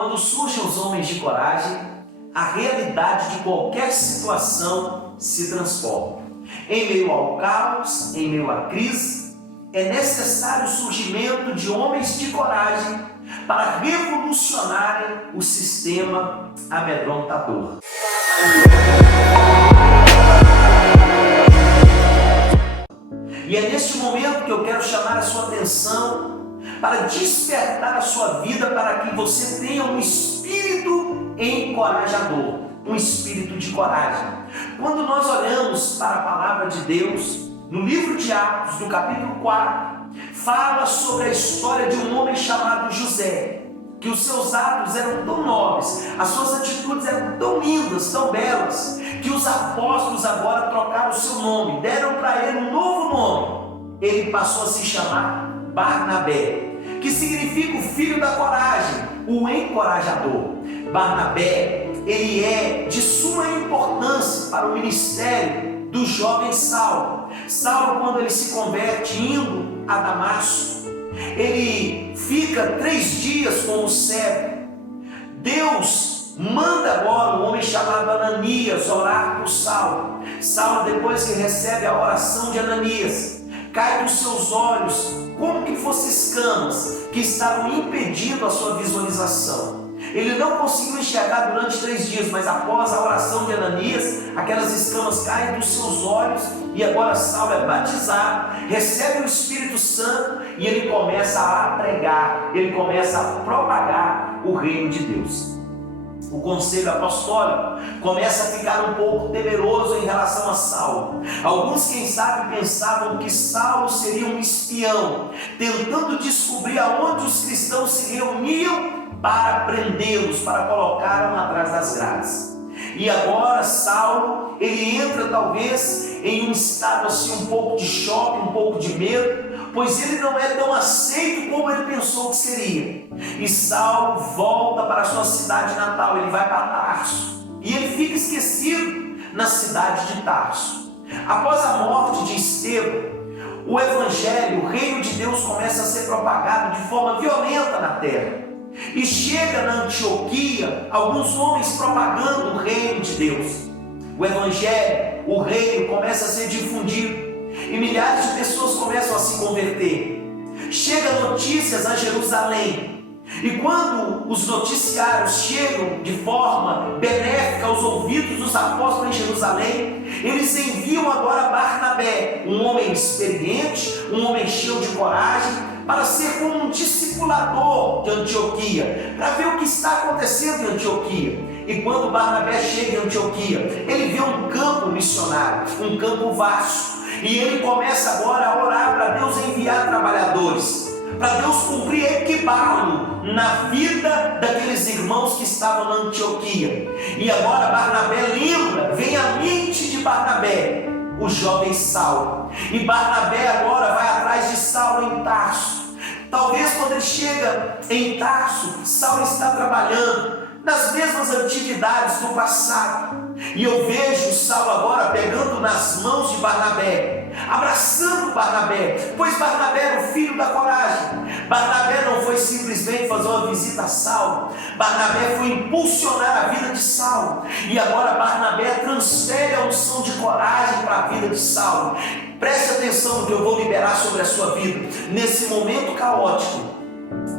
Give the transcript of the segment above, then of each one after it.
Quando surgem os homens de coragem, a realidade de qualquer situação se transforma. Em meio ao caos, em meio à crise, é necessário o surgimento de homens de coragem para revolucionarem o sistema amedrontador. E é neste momento que eu quero chamar a sua atenção para despertar a sua vida para que você tenha um espírito encorajador, um espírito de coragem. Quando nós olhamos para a palavra de Deus, no livro de Atos, no capítulo 4, fala sobre a história de um homem chamado José, que os seus atos eram tão nobres, as suas atitudes eram tão lindas, tão belas, que os apóstolos agora trocaram o seu nome, deram para ele um novo nome. Ele passou a se chamar Barnabé, que significa o filho da coragem, o encorajador. Barnabé, ele é de suma importância para o ministério do jovem Saulo. Saulo, quando ele se converte indo a Damasco, ele fica 3 dias como cego. Deus manda agora um homem chamado Ananias orar por Saulo. Saulo, depois que recebe a oração de Ananias, cai dos seus olhos como que fossem escamas que estavam impedindo a sua visualização. Ele não conseguiu enxergar durante 3 dias, mas após a oração de Ananias, aquelas escamas caem dos seus olhos e agora Saulo é batizado, recebe o Espírito Santo e ele começa a pregar, ele começa a propagar o reino de Deus. O conselho apostólico começa a ficar um pouco temeroso em relação a Saulo. Alguns, quem sabe, pensavam que Saulo seria um espião, tentando descobrir aonde os cristãos se reuniam para prendê-los, para colocá-los atrás das grades. E agora Saulo, ele entra talvez em um estado assim um pouco de choque, um pouco de medo, pois ele não é tão aceito como ele pensou que seria. E Saulo volta para a sua cidade natal, ele vai para Tarso, e ele fica esquecido na cidade de Tarso. Após a morte de Estevão, o evangelho, o reino de Deus começa a ser propagado de forma violenta na terra. E chega na Antioquia alguns homens propagando o reino de Deus. O evangelho, o reino começa a ser difundido e milhares de pessoas começam a se converter. Chegam notícias a Jerusalém. E quando os noticiários chegam de forma benéfica aos ouvidos dos apóstolos em Jerusalém, eles enviam agora Barnabé, um homem experiente, um homem cheio de coragem, para ser como um discipulador de Antioquia, para ver o que está acontecendo em Antioquia. E quando Barnabé chega em Antioquia, ele vê um campo missionário, um campo vasto, e ele começa agora a orar para Deus enviar trabalhadores, para Deus cumprir equibalo na vida daqueles irmãos que estavam na Antioquia. E agora Barnabé lembra, vem à mente de Barnabé o jovem Saulo, e Barnabé agora vai atrás de Saulo em Tarso. Talvez quando ele chega em Tarso, Saulo está trabalhando nas mesmas atividades do passado. E eu vejo Saulo agora pegando nas mãos de Barnabé, abraçando Barnabé, pois Barnabé era o filho da coragem. Barnabé não foi simplesmente fazer uma visita a Saulo, Barnabé foi impulsionar a vida de Saulo. E agora Barnabé transfere a unção de coragem para a vida de Saulo. Preste atenção no que eu vou liberar sobre a sua vida. Nesse momento caótico,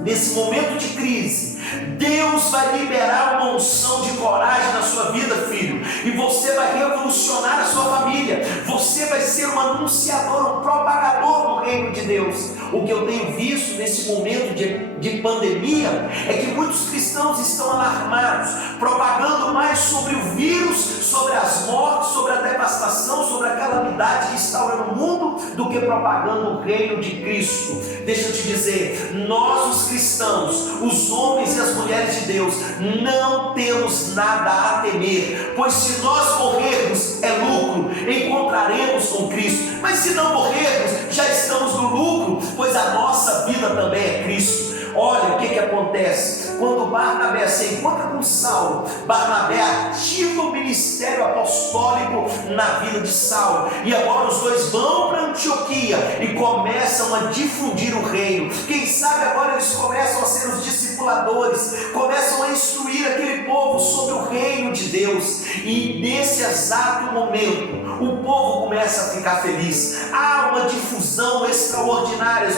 nesse momento de crise, Deus vai liberar uma unção de coragem na sua vida, filho. E você vai revolucionar a sua família. Você vai ser um anunciador, um propagador do reino de Deus. O que eu tenho visto nesse momento de pandemia é que muitos cristãos estão alarmados, propagando mais sobre o vírus, sobre as mortes, sobre a devastação, sobre a calamidade que instaura no mundo, do que propagando o reino de Cristo. Deixa eu te dizer, nós os cristãos, os homens e as mulheres de Deus, não temos nada a temer, pois se nós morrermos é lucro, encontraremos com Cristo. Mas se não morrermos, já estamos no lucro, pois a nossa vida também é Cristo. Olha o que acontece quando Barnabé se encontra com Saulo, Barnabé ativa o ministério apostólico na vida de Saulo, e agora os dois vão para Antioquia e começam a difundir o reino. Quem sabe agora eles começam a ser os discipuladores, começam a instruir aquele povo sobre o reino de Deus, e nesse exato momento o povo começa a ficar feliz. Há uma difusão extraordinária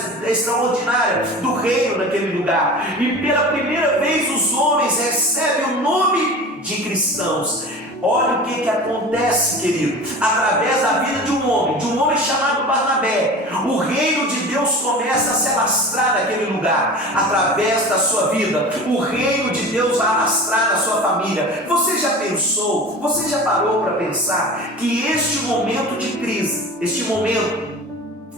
do reino naquele lugar, e pela primeira vez os homens recebem o nome de cristãos. Olha o que acontece, querido, através da vida de um homem chamado Barnabé, o reino de Deus começa a se alastrar naquele lugar, através da sua vida, o reino de Deus vai alastrar na sua família. Você já pensou, você já parou para pensar que este momento de crise, este momento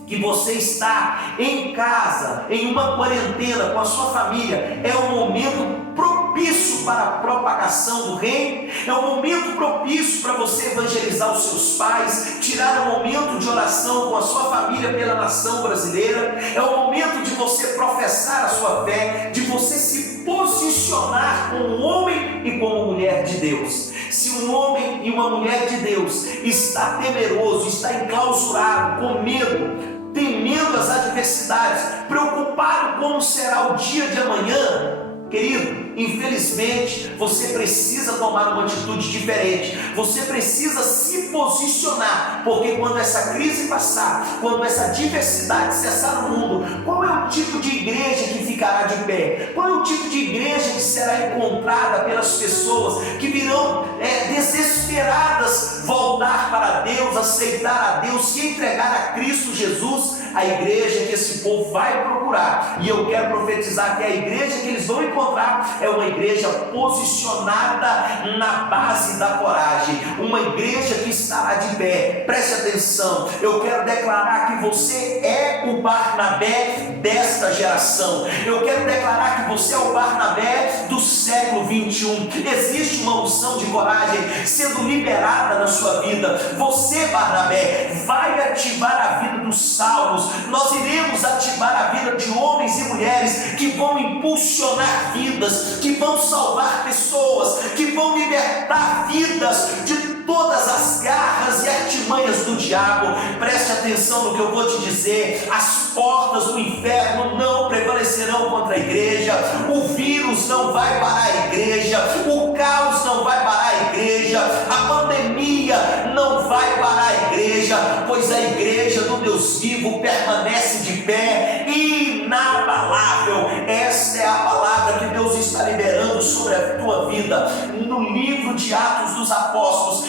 que você está em casa, em uma quarentena com a sua família, é um momento propício para a propagação do reino, é um momento propício para você evangelizar os seus pais, tirar um momento de oração com a sua família pela nação brasileira, é o momento de você professar a sua fé, de você se posicionar como homem e como mulher de Deus. Se um homem e uma mulher de Deus está temeroso, está enclausurado, com medo, temendo as adversidades, preocupado como será o dia de amanhã, querido, infelizmente você precisa tomar uma atitude diferente. Você precisa se posicionar, porque quando essa crise passar, quando essa diversidade cessar no mundo, qual é o tipo de igreja que ficará de pé? Qual é o tipo de igreja que será encontrada pelas pessoas que virão desesperadas voltar para Deus, aceitar a Deus, se entregar a Cristo Jesus? A igreja que esse povo vai procurar, e eu quero profetizar que a igreja que eles vão encontrar é uma igreja posicionada na base da coragem, uma igreja que estará de pé. Preste atenção, eu quero declarar que você é o Barnabé desta geração. Eu quero declarar que você é o Barnabé do século 21. Existe uma unção de coragem sendo liberada na sua vida. Você, Barnabé, vai ativar a vida dos Saulos. Nós iremos ativar a vida de homens e mulheres que vão impulsionar vidas, que vão salvar pessoas, que vão libertar vidas de todas as garras e artimanhas do diabo. Preste atenção no que eu vou te dizer: as portas do inferno não prevalecerão contra a igreja, o vírus não vai parar a igreja, o caos não vai parar a igreja, a pandemia não vai parar a igreja, pois a igreja do Deus vivo permanece de pé, inabalável. Esta é a palavra que Deus está liberando sobre a tua vida. No livro de Atos dos Apóstolos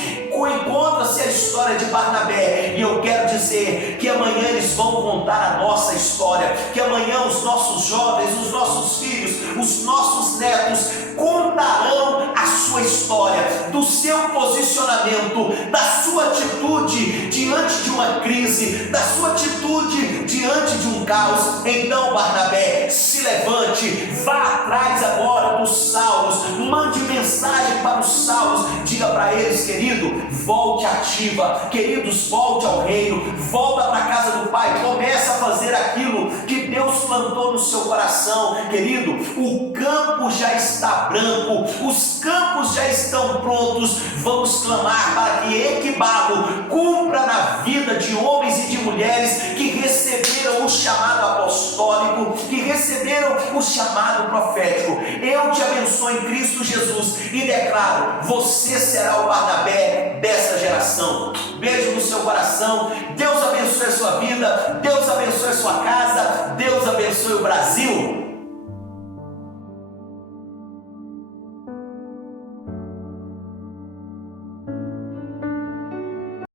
encontra-se a história de Barnabé, e eu quero dizer que amanhã eles vão contar a nossa história, que amanhã os nossos jovens, os nossos filhos, os nossos netos contarão a sua história, do seu posicionamento, da sua atitude diante de uma crise, da sua atitude diante de um caos. Então, Barnabé, se levante, vá atrás agora dos Saulos, mande mensagem para os Saulos, diga para eles: querido, volte ativa, queridos, volte ao reino, volta para a casa do Pai, começa a fazer aquilo que Deus plantou no seu coração. Querido, o campo já está branco, os campos já estão prontos. Vamos clamar para que Equibalo cumpra na vida de homens e de mulheres que receberam o chamado apostólico, que receberam o chamado profético. Eu te abençoo em Cristo Jesus e declaro: você será o Barnabé dessa geração. Beijo no seu coração. Deus abençoe a sua vida, Deus abençoe a sua casa, Deus abençoe o Brasil.